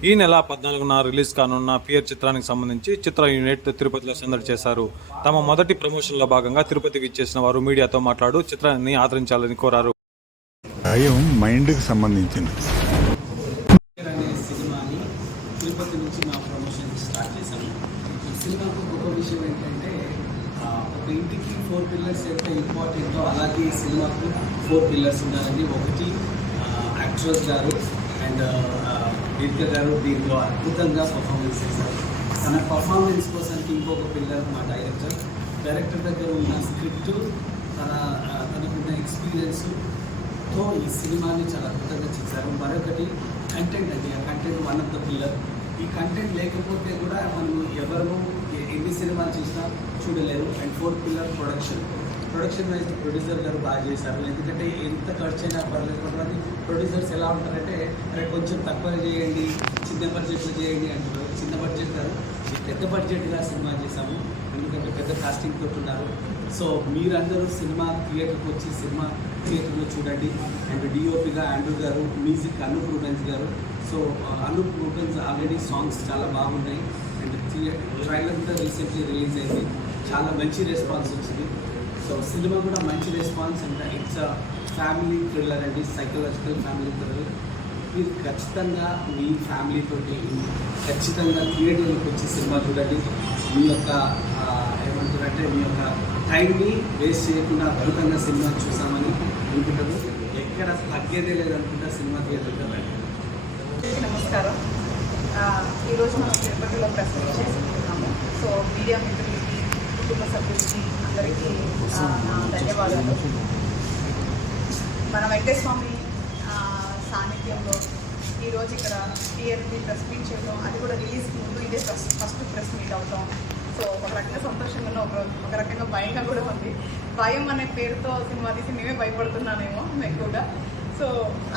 ఈ నెల పద్నాలుగున రిలీజ్ కానున్న పియర్ చిత్రానికి సంబంధించి చిత్ర యూనిట్ తిరుపతిలో సందడి చేశారు. తమ మొదటి ప్రమోషన్లో భాగంగా తిరుపతికి ఇచ్చేసిన వారు మీడియాతో మాట్లాడు చిత్రాన్ని ఆదరించాలని కోరారు. భయం మైండ్కి సంబంధించింది. అనే సినిమాని తిరుపతి నుంచి మా ప్రమోషన్ స్టార్ట్ చేశాము. ఈ సినిమాకు గొప్ప విషయం ఏంటంటే ఆ, ఒక ఇంటికి ఫోర్ పిల్లర్స్ ఎంత ఇంపార్టెంటో అలాగే ఈ సినిమాకు ఫోర్ పిల్లర్స్ ఉండాలండి ఒకటి యాక్ట్రస్ గారు అండ్ దీర్ఘ గారు దీంట్లో అద్భుతంగా పర్ఫార్మెన్స్ చేశారు. తన పర్ఫార్మెన్స్ కోసానికి ఇంకొక పిల్లర్ మా డైరెక్టర్ డైరెక్టర్ దగ్గర ఉన్న స్క్రిప్ట్ తన తనకున్న ఎక్స్పీరియన్స్తో ఈ సినిమాని చాలా అద్భుతంగా చేశారు. మరొకటి కంటెంట్ అండి. ఆ content one of the pillar ఈ కంటెంట్ లేకపోతే కూడా మనం ఎవరు ఎన్ని సినిమాలు చూసినా చూడలేరు. And fourth pillar production production wise producer గారు బాగా చేశారు. ఎందుకంటే ఎంత ఖర్చు అయినా పర్లేదు కొంతమంది ప్రొడ్యూసర్స్ ఎలా ఉంటారంటే అరే కొంచెం తక్కువ చేయండి చిన్న బడ్జెట్లో చేయండి అంటారు. చిన్న బడ్జెట్ కాదు పెద్ద బడ్జెట్గా సినిమా చేశాము. ఎందుకంటే పెద్ద కాస్టింగ్ తోటి ఉన్నారు. సో మీరందరూ సినిమా థియేటర్కి వచ్చి సినిమా థియేటర్లో చూడండి. అండ్ డిఓపిగా ఆండ్రూ గారు మ్యూజిక్ అనూప్ రూబెన్స్ గారు. So Anup Rubens already songs చాలా బాగున్నాయి. అండ్ ట్రైలర్ అంతా రీసెంట్లీ రిలీజ్ అయింది. చాలా మంచి రెస్పాన్స్ వచ్చింది. సో సినిమా కూడా మంచి రెస్పాన్స్ ఉంటాయి ఇట్స్ ఫ్యామిలీ థ్రిల్లర్ అండి సైకలాజికల్ ఫ్యామిలీ థ్రిల్లర్ మీరు ఖచ్చితంగా మీ ఫ్యామిలీతో ఖచ్చితంగా థియేటర్కి వచ్చి సినిమా చూడండి. మీ యొక్క ఏమంటారు ఏమంటారంటే మీ యొక్క టైంని వేస్ట్ చేయకుండా అద్భుతంగా సినిమా చూసామని అనుకుంటారు. ఎక్కడ తగ్గేదే లేదనుకుంటా సినిమా థియేటర్కి వెళ్ళండి. నమస్కారం. ఈరోజు మనం తిరుపతిలో ప్రశ్న చేసుకుంటున్నాము సో మీడియా మిత్రులకి కుటుంబ సభ్యులకి అందరికీ నా ధన్యవాదాలు. మన వెంకటస్వామి సాన్నిధ్యంలో ఈరోజు ఇక్కడ టీఆర్పీ ప్రెస్ మీట్ చేయడం అది కూడా రిలీజ్కి ముందు ఇదే ఫస్ట్ ఫస్ట్ ప్రెస్ మీట్ అవుతాం. సో ఒక రకంగా సంతోషంగా ఉన్న, ఒక ఒక రకంగా భయంగా కూడా ఉంది. భయం అనే పేరుతో సినిమా తీసి మేమే భయపడుతున్నానేమో ఎక్కువగా. సో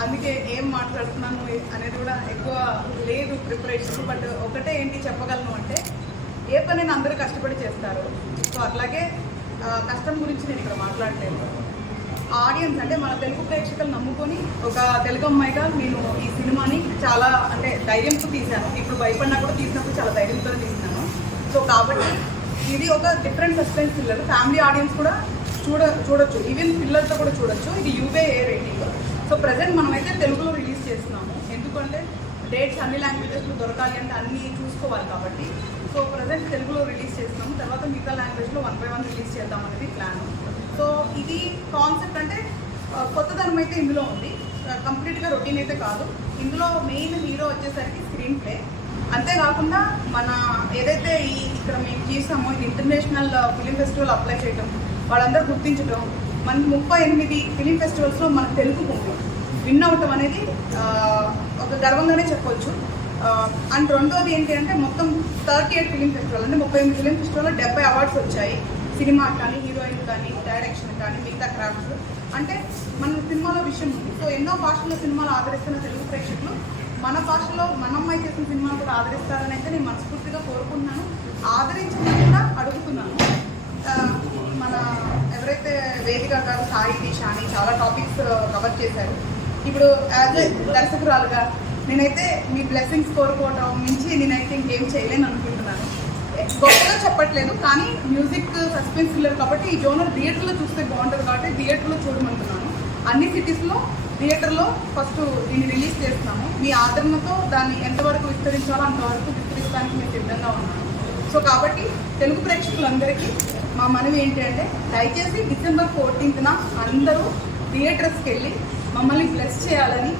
అందుకే ఏం మాట్లాడుతున్నాను అనేది కూడా ఎక్కువ లేదు ప్రిపరేషన్. బట్ ఒకటే ఏంటి చెప్పగలను అంటే ఏ పని అందరూ కష్టపడి చేస్తారు. సో అట్లాగే కష్టం గురించి నేను ఇక్కడ మాట్లాడలేదు. ఆడియన్స్ అంటే మన తెలుగు ప్రేక్షకులు నమ్ముకొని ఒక తెలుగు అమ్మాయిగా నేను ఈ సినిమాని చాలా అంటే ధైర్యంతో తీశాను. ఇప్పుడు భయపడినా కూడా తీసినప్పుడు చాలా ధైర్యంతో తీసినాను సో కాబట్టి ఇది ఒక డిఫరెంట్ సస్పెన్స్ పిల్లలు ఫ్యామిలీ ఆడియన్స్ కూడా చూడ చూడొచ్చు. ఈవెన్ పిల్లలతో కూడా చూడొచ్చు. ఇది యూబే ఏ రేటింగ్ సో ప్రజెంట్ మనమైతే తెలుగులో రిలీజ్ చేస్తున్నాము. ఎందుకంటే డేట్స్ అన్ని లాంగ్వేజెస్లో దొరకాలి అంటే అన్నీ చూసుకోవాలి కాబట్టి. సో ప్రజెంట్ తెలుగులో రిలీజ్ చేస్తాము తర్వాత మిగతా లాంగ్వేజ్లో వన్ బై వన్ రిలీజ్ చేద్దాం అనేది ప్లాన్ సో ఇది కాన్సెప్ట్ అంటే ఆ, కొత్తదనం అయితే ఇందులో ఉంది. కంప్లీట్గా రొటీన్ అయితే కాదు. ఇందులో మెయిన్ హీరో వచ్చేసరికి స్క్రీన్ ప్లే అంతేకాకుండా మన ఏదైతే ఈ ఇక్కడ మేము చేసామో ఇది ఇంటర్నేషనల్ ఫిలిం ఫెస్టివల్ అప్లై చేయడం వాళ్ళందరూ గుర్తించడం మన ముప్పై ఎనిమిది ఫిలిం ఫెస్టివల్స్లో మన తెలుగు మూవీ విన్ అవటం అనేది ఒక గర్వంగానే చెప్పొచ్చు. అండ్ రెండోది ఏంటి అంటే మొత్తం థర్టీ ఎయిట్ ఫిలిం ఫెస్టివల్ అంటే ముప్పై ఎనిమిది ఫిలిం ఫెస్టివల్లో డెబ్బై అవార్డ్స్ వచ్చాయి. సినిమా కానీ హీరోయిన్ కానీ డైరెక్షన్ కానీ మిగతా క్రాఫ్ట్స్. అంటే మన సినిమాలో విషయం ఉంది. సో ఎన్నో భాషల్లో సినిమాలు ఆదరిస్తున్న తెలుగు ప్రేక్షకులు మన భాషలో మన అమ్మాయి చేసిన సినిమాలు కూడా ఆదరిస్తారని అయితే నేను మనస్ఫూర్తిగా కోరుకుంటున్నాను. ఆదరించమని కూడా అడుగుతున్నాను. మన ఎవరైతే వేదిక గారు సాయి షాని చాలా టాపిక్స్ కవర్ చేశారు. ఇప్పుడు యాజ్ ఎ దర్శకురాలుగా నేనైతే మీ బ్లెస్సింగ్స్ కోరుకోవటం మించి నేనైతే ఇంకేం చేయలేను అనుకుంటున్నాను. గొప్పగా చెప్పట్లేదు కానీ మ్యూజిక్ సస్పెన్స్ థ్రిల్లర్ కాబట్టి ఈ జోనర్ థియేటర్లో చూస్తే బాగుంటుంది కాబట్టి థియేటర్లో చూడమంటున్నాను. అన్ని సిటీస్లో థియేటర్లో ఫస్ట్ దీన్ని రిలీజ్ చేస్తున్నాము. మీ ఆదరణతో దాన్ని ఎంతవరకు విస్తరించాలో అంతవరకు విస్తరించడానికి మేము సిద్ధంగా ఉన్నాము సో కాబట్టి తెలుగు ప్రేక్షకులందరికీ మా మనవి ఏంటి అంటే దయచేసి డిసెంబర్ ఫోర్టీన్త్న అందరూ థియేటర్స్కి వెళ్ళి మమ్మల్ని బ్లెస్ చేయాలని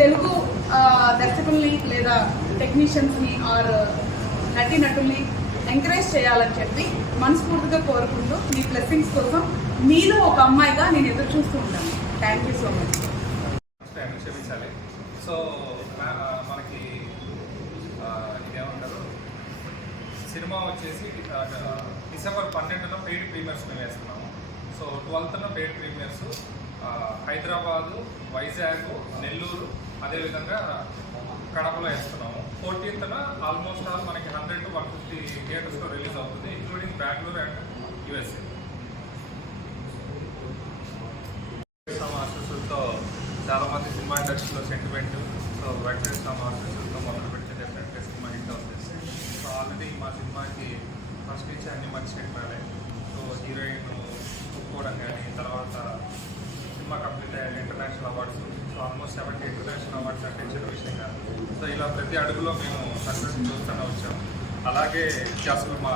తెలుగు దర్శకుల్ని లేదా టెక్నీషియన్స్ని ఆర్ నటి నటుల్ని ఎంకరేజ్ చేయాలని చెప్పి మనస్ఫూర్తిగా కోరుకుంటూ మీ బ్లెస్సింగ్స్ కోసం మీలో ఒక అమ్మాయిగా నేను ఎదురు చూస్తూ ఉంటాను. థ్యాంక్ యూ సో మచ్ క్షమించాలి. సో మనకి ఇదేమంటారు? సినిమా వచ్చేసి డిసెంబర్ పన్నెండున పెయిడ్ ప్రీమియర్స్ మేము వేస్తున్నాము సో ట్వెల్త్న పెయిడ్ ప్రీమియర్స్ హైదరాబాదు వైజాగ్ నెల్లూరు అదేవిధంగా కడపలో వేస్తున్నాము. ఫోర్టీన్త్న ఆల్మోస్ట్ ఆల్ మనకి హండ్రెడ్ టు వన్ ఫిఫ్టీ థియేటర్స్లో రిలీజ్ అవుతుంది ఇంక్లూడింగ్ బెంగళూరు అండ్ యుఎస్ఏ చాలా చాలామంది సినిమా ఇండస్ట్రీలో సెంటిమెంట్ సో వెంకటేష్ స్వామి ఆశీస్సులతో మొదలు పెట్టింది వెంకటేష్ సినిమా హిట్ అవుతుంది. సో ఆల్రెడీ మా సినిమాకి ఫస్ట్ నుంచి అన్ని మంచి సెంటిమెంట్ ప్రతి అడుగులో మేము సక్సెస్ చూస్తూనే వచ్చాం. అలాగే అసలు మా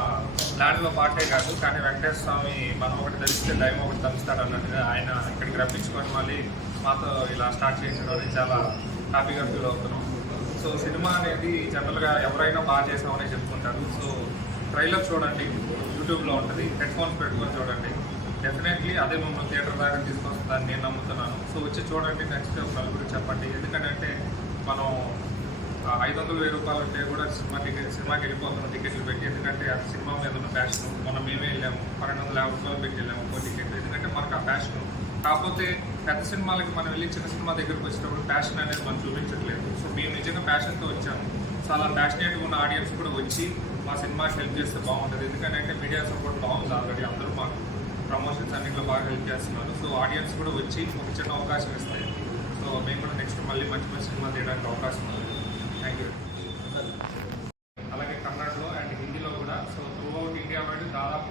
ల్యాండ్లో పాటే కాదు కానీ వెంకటేశ్వర స్వామి మనం ఒకటి ధరిస్తే దైవం ఒకటి తలుస్తాడు అన్నట్టుగా ఆయన ఇక్కడికి రప్పించుకొని మళ్ళీ మాతో ఇలా స్టార్ట్ చేయించడం చాలా హ్యాపీగా ఫీల్ అవుతున్నాం. సో సినిమా అనేది జనరల్గా ఎవరైనా బాగా చేసామని చెప్పుకుంటారు. సో ట్రైలర్ చూడండి యూట్యూబ్లో ఉంటుంది. హెడ్ ఫోన్స్ పెట్టుకొని చూడండి. డెఫినెట్లీ అదే మమ్మల్ని థియేటర్ దాకా తీసుకొస్తుందని నేను నమ్ముతున్నాను. సో వచ్చి చూడండి నెక్స్ట్ నలుగురు చెప్పండి. ఎందుకంటే ఐదు వందల వెయ్యి రూపాయలు ఉంటే కూడా సినిమా టికెట్ సినిమాకి వెళ్ళిపోతున్న టికెట్లు పెట్టి ఎందుకంటే ఆ సినిమా మీద ఉన్న ప్యాషన్ మనం మేమే వెళ్ళాము. పన్నెండు వందల యాభై రూపాయలు పెట్టి వెళ్ళాము ఒక్కో టికెట్. ఎందుకంటే మనకు ఆ ప్యాషన్ కాకపోతే పెద్ద సినిమాలకి మనం వెళ్ళి చిన్న సినిమా దగ్గరకు వచ్చినప్పుడు ప్యాషన్ అనేది మనం చూపించట్లేదు. సో మేము నిజంగా ప్యాషన్తో వచ్చాము. సో అలా ప్యాషనేట్గా ఉన్న ఆడియన్స్ కూడా వచ్చి మా సినిమాకి హెల్ప్ చేస్తే బాగుంటుంది. ఎందుకంటే మీడియా సపోర్ట్ బాగుంది ఆల్రెడీ అందరూ మాకు. ప్రమోషన్స్ అన్నింటిలో బాగా హెల్ప్ చేస్తున్నారు. సో ఆడియన్స్ కూడా వచ్చి ఒక చిన్న అవకాశం ఇస్తాయి. సో మేము కూడా నెక్స్ట్ మళ్ళీ మంచి మంచి సినిమా తీయడానికి అవకాశం ఉంది. అలాగే కన్నడలో అండ్ హిందీలో కూడా. So throughout India wide దాదాపు